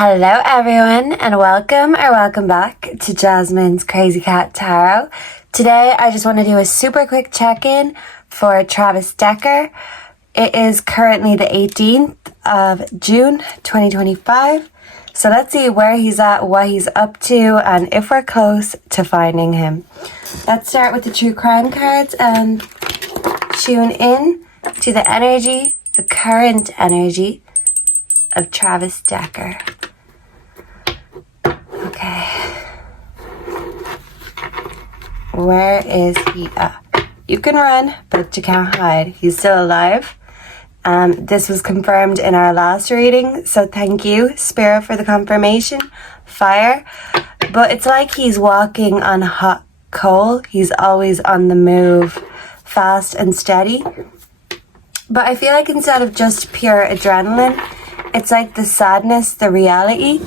Hello everyone and welcome back to Jasmine's Crazy Cat Tarot. Today I just want to do a super quick check-in for Travis Decker. It is currently the 18th of June 2025. So let's see where he's at, what he's up to, and if we're close to finding him. Let's start with the true crime cards and tune in to the energy, the current energy of Travis Decker. Okay. Where is he at? You can run, but you can't hide. He's still alive. This was confirmed in our last reading, so thank you, Spirit, for the confirmation. Fire. But it's like he's walking on hot coal. He's always on the move, fast and steady. But I feel like instead of just pure adrenaline, it's like the sadness, the reality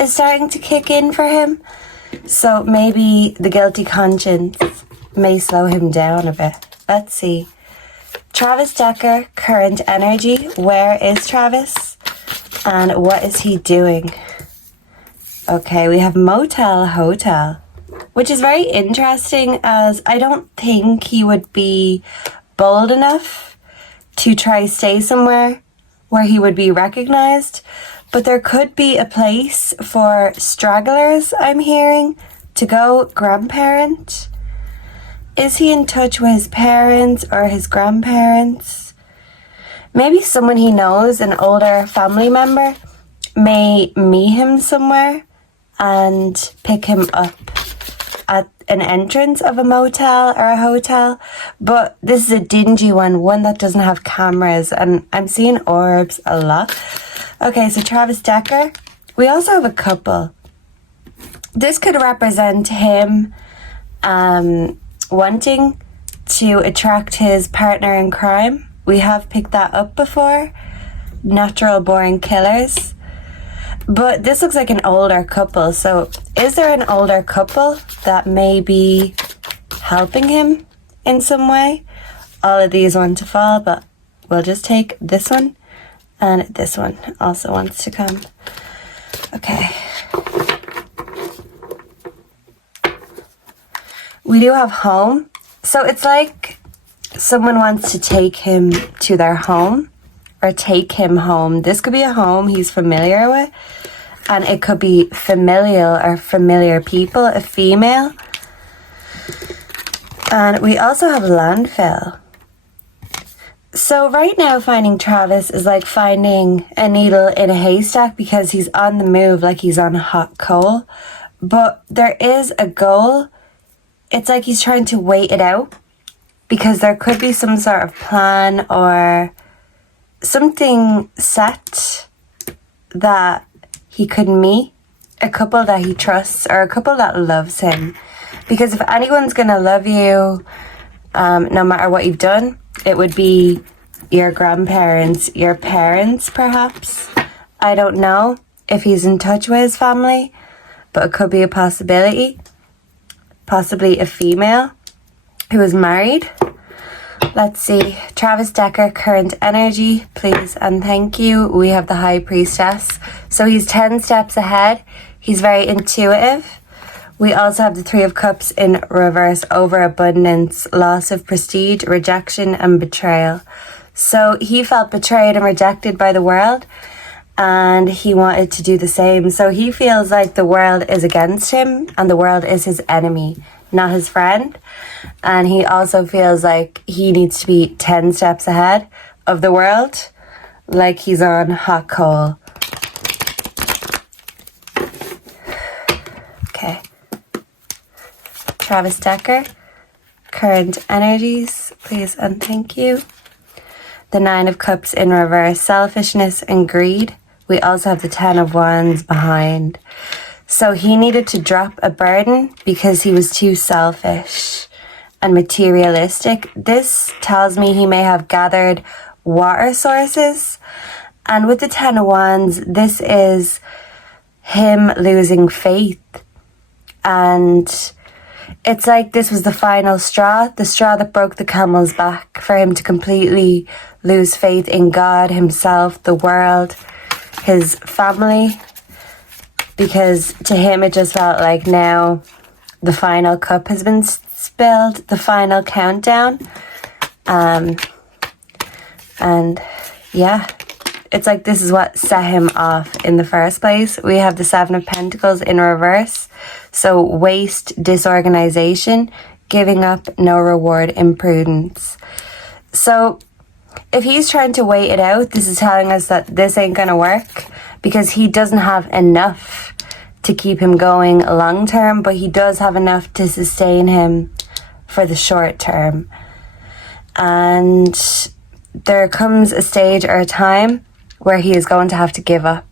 is starting to kick in for him. So maybe the guilty conscience may slow him down a bit. Let's see. Travis Decker, current energy. Where is Travis? And what is he doing? Okay, we have motel, hotel, which is very interesting as I don't think he would be bold enough to try stay somewhere where he would be recognized. But there could be a place for stragglers, I'm hearing, to go grandparent. Is he in touch with his parents or his grandparents? Maybe someone he knows, an older family member, may meet him somewhere and pick him up at an entrance of a motel or a hotel. But this is a dingy one that doesn't have cameras, and I'm seeing orbs a lot. Okay, so Travis Decker. We also have a couple. This could represent him wanting to attract his partner in crime. We have picked that up before. Natural born killers. But this looks like an older couple. So is there an older couple that may be helping him in some way? All of these want to fall, but we'll just take this one. And this one also wants to come. Okay. We do have home. So it's like someone wants to take him to their home or take him home. This could be a home he's familiar with. And it could be familial or familiar people, a female. And we also have landfill. So right now finding Travis is like finding a needle in a haystack because he's on the move, like he's on hot coal. But there is a goal. It's like he's trying to wait it out because there could be some sort of plan or something set that he could meet, a couple that he trusts or a couple that loves him. Because if anyone's going to love you, no matter what you've done, it would be your grandparents, your parents perhaps. I don't know if he's in touch with his family, but it could be a possibility. Possibly a female who is married. Let's see. Travis Decker, current energy, please and thank you. We have the High Priestess. So he's 10 steps ahead. He's very intuitive. We also have the Three of Cups in reverse, overabundance, loss of prestige, rejection and betrayal. So he felt betrayed and rejected by the world and he wanted to do the same. So he feels like the world is against him and the world is his enemy, not his friend. And he also feels like he needs to be 10 steps ahead of the world, like he's on hot coal. Okay. Travis Decker, current energies, please and thank you. The Nine of Cups in reverse, selfishness and greed. We also have the 10 of Wands behind. So he needed to drop a burden because he was too selfish and materialistic. This tells me he may have gathered water sources. And with the 10 of Wands, this is him losing faith. And it's like this was the final straw, the straw that broke the camel's back for him to completely lose faith in God, himself, the world, his family. because to him it just felt like now the final cup has been spilled, the final countdown. And yeah, it's like this is what set him off in the first place. We have the Seven of Pentacles in reverse. So waste, disorganization, giving up, no reward, imprudence. So if he's trying to wait it out, this is telling us that this ain't gonna work, because he doesn't have enough to keep him going long term, but he does have enough to sustain him for the short term. And there comes a stage or a time where he is going to have to give up,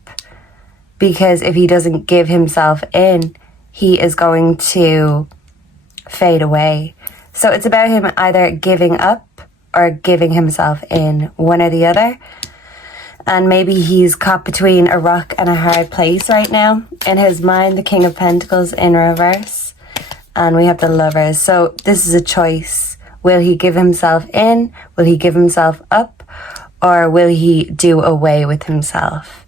because if he doesn't give himself in, he is going to fade away. So it's about him either giving up or giving himself in, one or the other. And maybe he's caught between a rock and a hard place right now. In his mind, the King of Pentacles in reverse. And we have the Lovers. So this is a choice. Will he give himself in? Will he give himself up? Or will he do away with himself?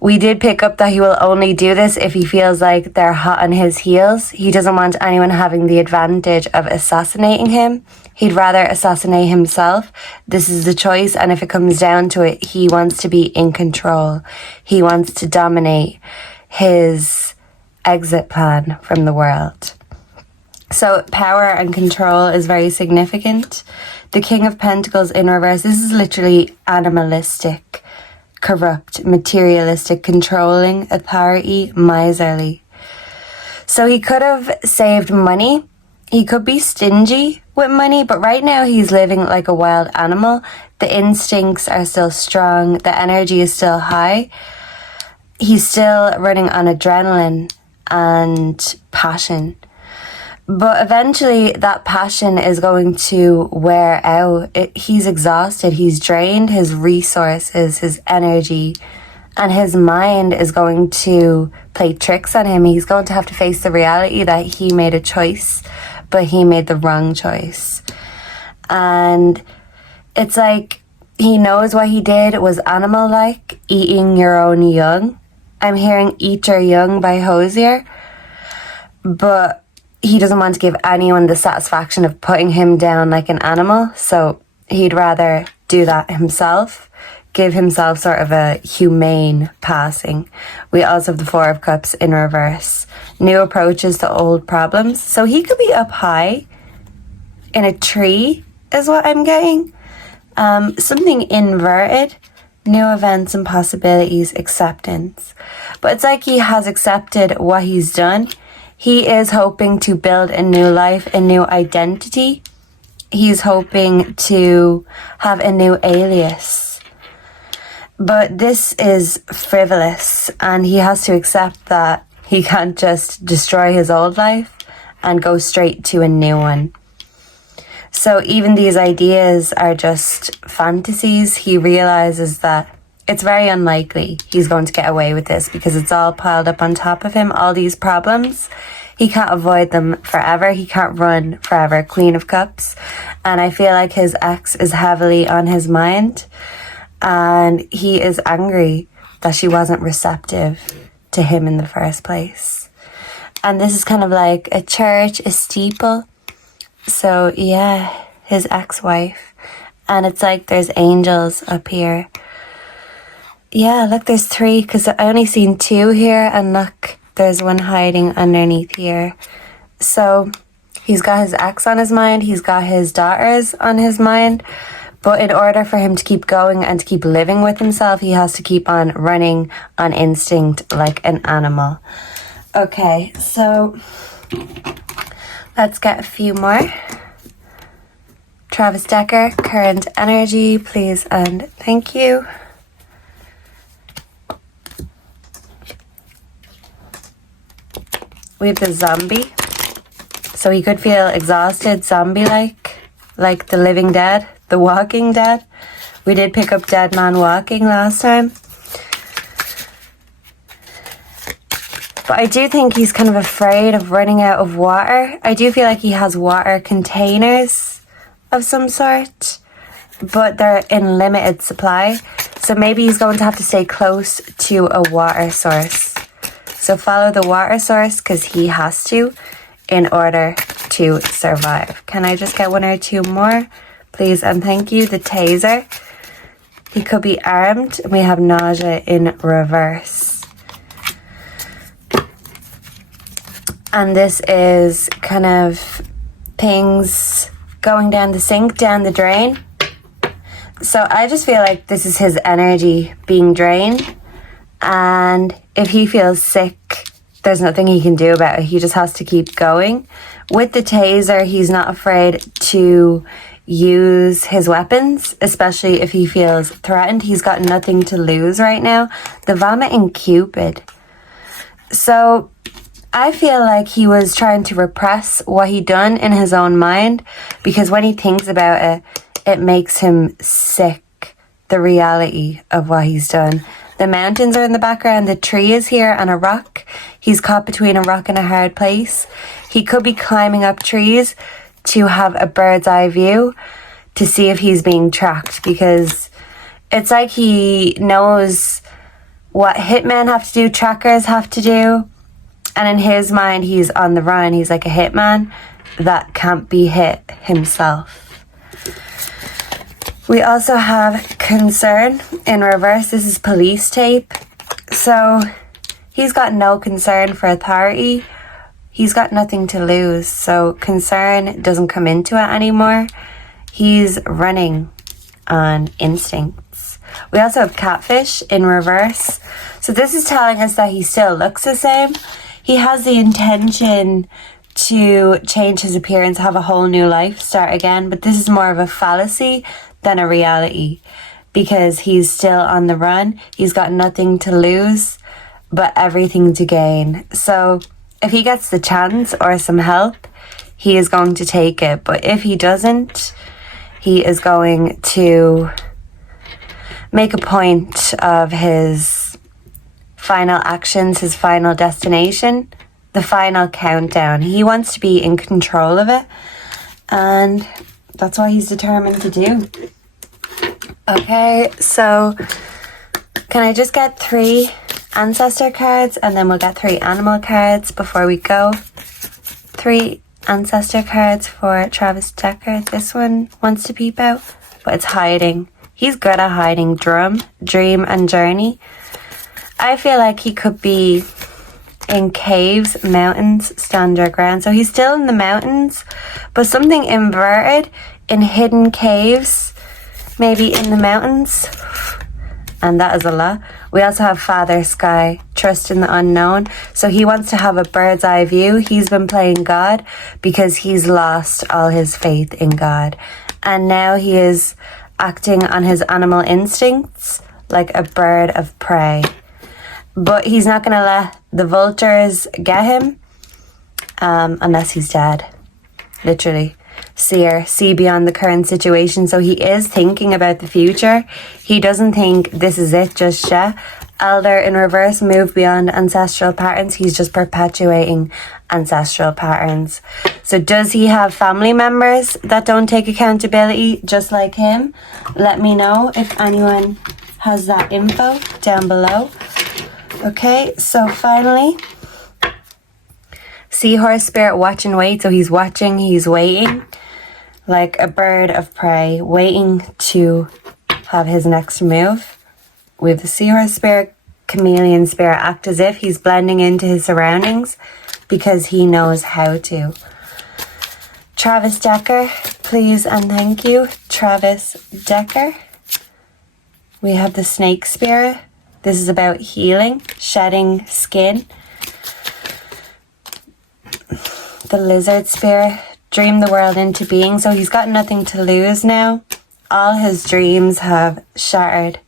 We did pick up that he will only do this if he feels like they're hot on his heels. He doesn't want anyone having the advantage of assassinating him. He'd rather assassinate himself. This is the choice, and if it comes down to it, he wants to be in control. He wants to dominate his exit plan from the world. So power and control is very significant. The King of Pentacles in reverse, this is literally animalistic, corrupt, materialistic, controlling, authority, miserly. So he could have saved money. He could be stingy with money, but right now he's living like a wild animal. The instincts are still strong. The energy is still high. He's still running on adrenaline and passion. But eventually that passion is going to wear out. He's exhausted, he's drained his resources, his energy, and his mind is going to play tricks on him. He's going to have to face the reality that he made a choice, but he made the wrong choice. And it's like he knows what he did was animal-like, eating your own young. I'm hearing Eat Your Young by Hosier, but he doesn't want to give anyone the satisfaction of putting him down like an animal, so he'd rather do that himself, give himself sort of a humane passing. We also have the Four of Cups in reverse. New approaches to old problems. So he could be up high in a tree is what I'm getting. Something inverted. New events and possibilities, acceptance. But it's like he has accepted what he's done. He is hoping to build a new life, a new identity. He's hoping to have a new alias. But this is frivolous, and he has to accept that he can't just destroy his old life and go straight to a new one. So even these ideas are just fantasies. He realizes that it's very unlikely he's going to get away with this, because it's all piled up on top of him, all these problems. He can't avoid them forever. He can't run forever. Queen of Cups. And I feel like his ex is heavily on his mind. And he is angry that she wasn't receptive to him in the first place. And this is kind of like a church, a steeple. So yeah, his ex-wife. And it's like there's angels up here. Yeah, look, there's 3, because I only seen 2 here, and look, there's one hiding underneath here. So he's got his ex on his mind, he's got his daughters on his mind, but in order for him to keep going and to keep living with himself, he has to keep on running on instinct like an animal. Okay, so let's get a few more. Travis Decker, current energy, please and thank you. We have the zombie. So he could feel exhausted, zombie-like, like the living dead, the walking dead. We did pick up Dead Man Walking last time. But I do think he's kind of afraid of running out of water. I do feel like he has water containers of some sort, but they're in limited supply. So maybe he's going to have to stay close to a water source So follow the water source because he has to in order to survive. Can I just get 1 or 2 more? Please and thank you. The taser. He could be armed. We have nausea in reverse. And this is kind of things going down the sink, down the drain. So I just feel like this is his energy being drained. And if he feels sick, there's nothing he can do about it. He just has to keep going. With the taser, he's not afraid to use his weapons, especially if he feels threatened. He's got nothing to lose right now. The vomiting Cupid. So I feel like he was trying to repress what he'd done in his own mind, because when he thinks about it, it makes him sick, the reality of what he's done. The mountains are in the background, the tree is here, and a rock. He's caught between a rock and a hard place. He could be climbing up trees to have a bird's eye view to see if he's being tracked, because it's like he knows what hitmen have to do, trackers have to do, and in his mind he's on the run. He's like a hitman that can't be hit himself. We also have concern in reverse. This is police tape. So he's got no concern for authority. He's got nothing to lose. So concern doesn't come into it anymore. He's running on instincts. We also have catfish in reverse. So this is telling us that he still looks the same. He has the intention to change his appearance, have a whole new life, start again. But this is more of a fallacy than a reality, because he's still on the run. He's got nothing to lose but everything to gain. So if he gets the chance or some help, he is going to take it. But if he doesn't, he is going to make a point of his final actions, his final destination, the final countdown. He wants to be in control of it, and that's what he's determined to do. Okay, so can I just get 3 ancestor cards, and then we'll get 3 animal cards before we go. 3 ancestor cards for travisdecker. This one wants to peep out, but it's hiding. He's good at hiding. Drum, dream, and journey. I feel like he could be in caves, mountains, stand your ground. So he's still in the mountains, but something inverted in hidden caves, maybe in the mountains. And that is a lot. We also have Father Sky, trust in the unknown. So he wants to have a bird's eye view. He's been playing God because he's lost all his faith in God. And now he is acting on his animal instincts like a bird of prey. But he's not going to let the vultures get him unless he's dead. Literally. Seer, see beyond the current situation. So he is thinking about the future. He doesn't think this is it just yet. Elder in reverse, move beyond ancestral patterns. He's just perpetuating ancestral patterns. So does he have family members that don't take accountability just like him? Let me know if anyone has that info down below. Okay, so finally, seahorse spirit, watch and wait. So he's watching, he's waiting, like a bird of prey, waiting to have his next move. We have the seahorse spirit, chameleon spirit, act as if he's blending into his surroundings because he knows how to. Travisdecker, please and thank you. Travisdecker. We have the snake spirit. This is about healing, shedding skin. The lizard spirit, dream the world into being. So he's got nothing to lose now. All his dreams have shattered.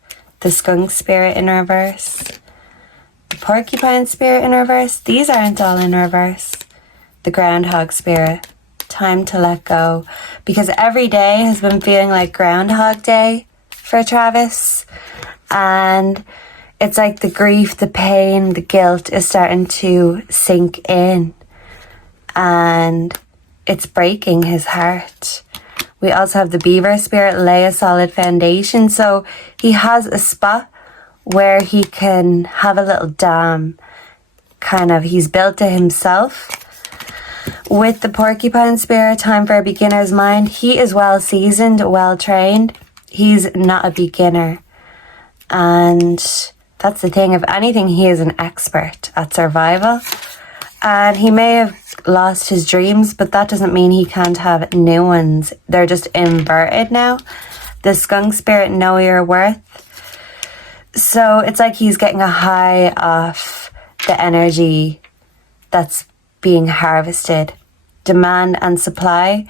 The skunk spirit in reverse. The porcupine spirit in reverse. These aren't all in reverse. The groundhog spirit. Time to let go. Because every day has been feeling like Groundhog Day for Travis. And it's like the grief, the pain, the guilt is starting to sink in. And it's breaking his heart. We also have the beaver spirit, lay a solid foundation. So he has a spot where he can have a little dam he's built to himself. With the porcupine spirit, time for a beginner's mind. He is well seasoned, well trained. He's not a beginner. And that's the thing. If anything, he is an expert at survival. And he may have lost his dreams, but that doesn't mean he can't have new ones. They're just inverted now. The skunk spirit, know your worth. So it's like he's getting a high off the energy that's being harvested. Demand and supply.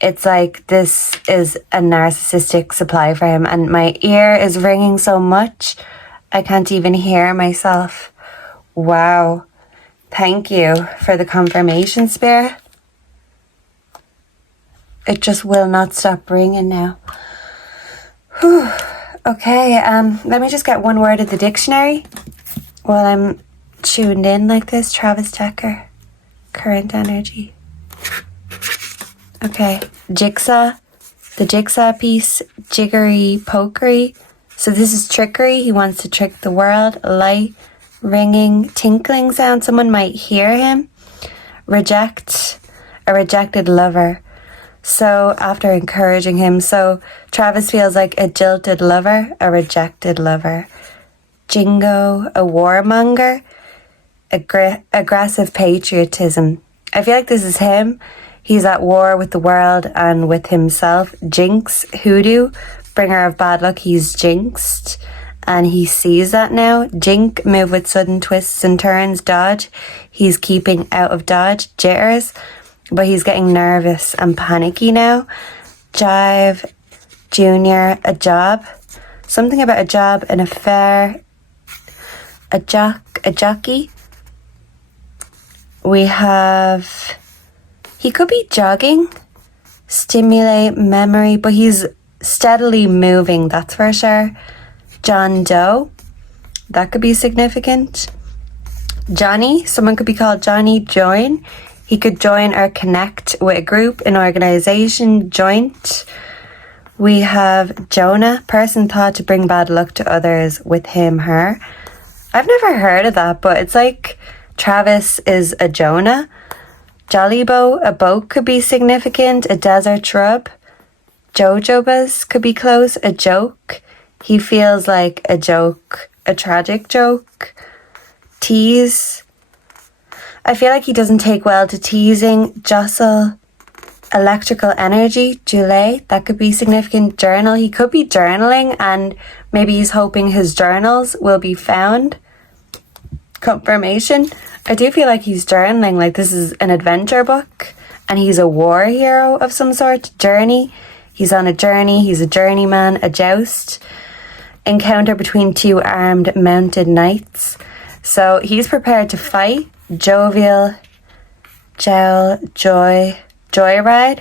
It's like this is a narcissistic supply for him. And my ear is ringing so much, I can't even hear myself. Wow. Thank you for the confirmation, Spirit. It just will not stop ringing now. Whew. Okay, let me just get one word of the dictionary while I'm tuned in like this. Travisdecker, current energy. Okay, jigsaw, the jigsaw piece, jiggery pokery. So this is trickery. He wants to trick the world. Light, ringing, tinkling sound. Someone might hear him. Reject, a rejected lover. So after encouraging him, so Travis feels like a jilted lover, a rejected lover. Jingo, a warmonger, aggressive patriotism. I feel like this is him. He's at war with the world and with himself. Jinx, hoodoo, bringer of bad luck. He's jinxed and he sees that now. Jink, move with sudden twists and turns. Dodge, he's keeping out of dodge. Jitters, but he's getting nervous and panicky now. Jive, junior, a job. Something about a job, an affair. A jockey. We have... He could be jogging, stimulate memory, but he's steadily moving, that's for sure. John Doe, that could be significant. Johnny, someone could be called Johnny. Join, he could join or connect with a group, an organization, joint. We have Jonah, person thought to bring bad luck to others with him, her. I've never heard of that, but it's like Travis is a Jonah. Jollybo, a boat could be significant. A desert shrub. Jojobas could be close. A joke. He feels like a joke. A tragic joke. Tease. I feel like he doesn't take well to teasing. Jostle. Electrical energy. Julie, that could be significant. Journal. He could be journaling and maybe he's hoping his journals will be found. Confirmation. I do feel like he's journaling, like this is an adventure book and he's a war hero of some sort. Journey, he's on a journey, he's a journeyman. A joust, encounter between two armed mounted knights. So he's prepared to fight. Jovial, jowl, joy, joyride,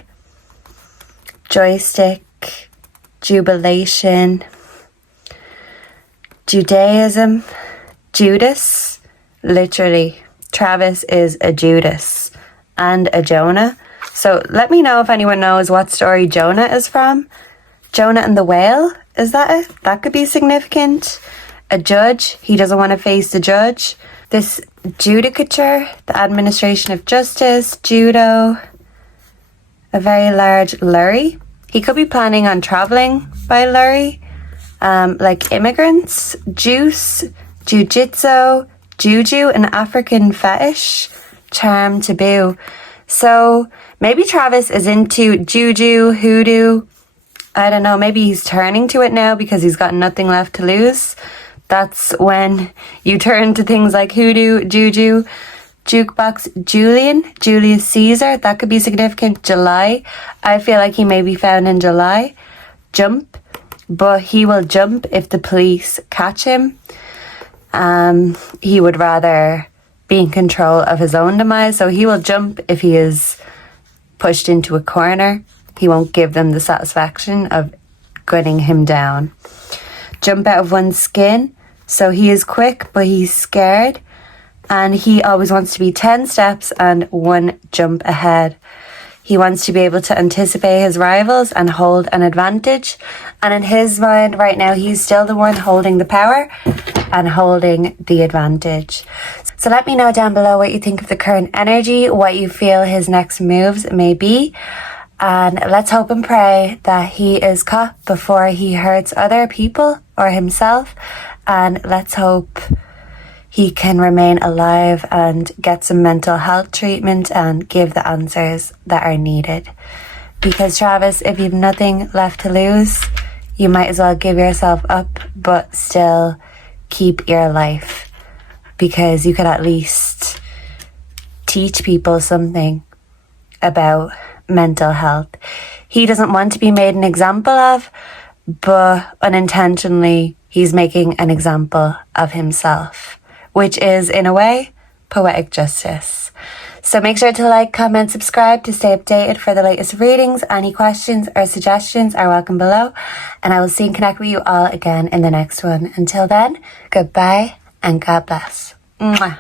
joystick, jubilation, Judaism, Judas, literally. Travis is a Judas and a Jonah. So let me know if anyone knows what story Jonah is from. Jonah and the whale, is that it? That could be significant. A judge, he doesn't want to face the judge. This judicature, the administration of justice. Judo, a very large lurry. He could be planning on traveling by lurry. Like immigrants. Juice, jujitsu, juju, an African fetish. Charm, taboo. So maybe Travis is into juju, hoodoo. I don't know, maybe he's turning to it now because he's got nothing left to lose. That's when you turn to things like hoodoo, juju, jukebox, Julius Caesar. That could be significant. July. I feel like he may be found in July. Jump. But he will jump if the police catch him. He would rather be in control of his own demise, so he will jump if he is pushed into a corner. He won't give them the satisfaction of gunning him down. Jump out of one's skin, so he is quick but he's scared, and he always wants to be 10 steps and 1 jump ahead. He wants to be able to anticipate his rivals and hold an advantage. And in his mind right now, he's still the one holding the power and holding the advantage. So let me know down below what you think of the current energy, what you feel his next moves may be. And let's hope and pray that he is caught before he hurts other people or himself. And let's hope he can remain alive and get some mental health treatment and give the answers that are needed. Because Travis, if you've nothing left to lose, you might as well give yourself up, but still keep your life. Because you could at least teach people something about mental health. He doesn't want to be made an example of, but unintentionally he's making an example of himself, which is, in a way, poetic justice. So make sure to like, comment, subscribe to stay updated for the latest readings. Any questions or suggestions are welcome below, and I will soon connect with you all again in the next one. Until then, goodbye and God bless. Mwah.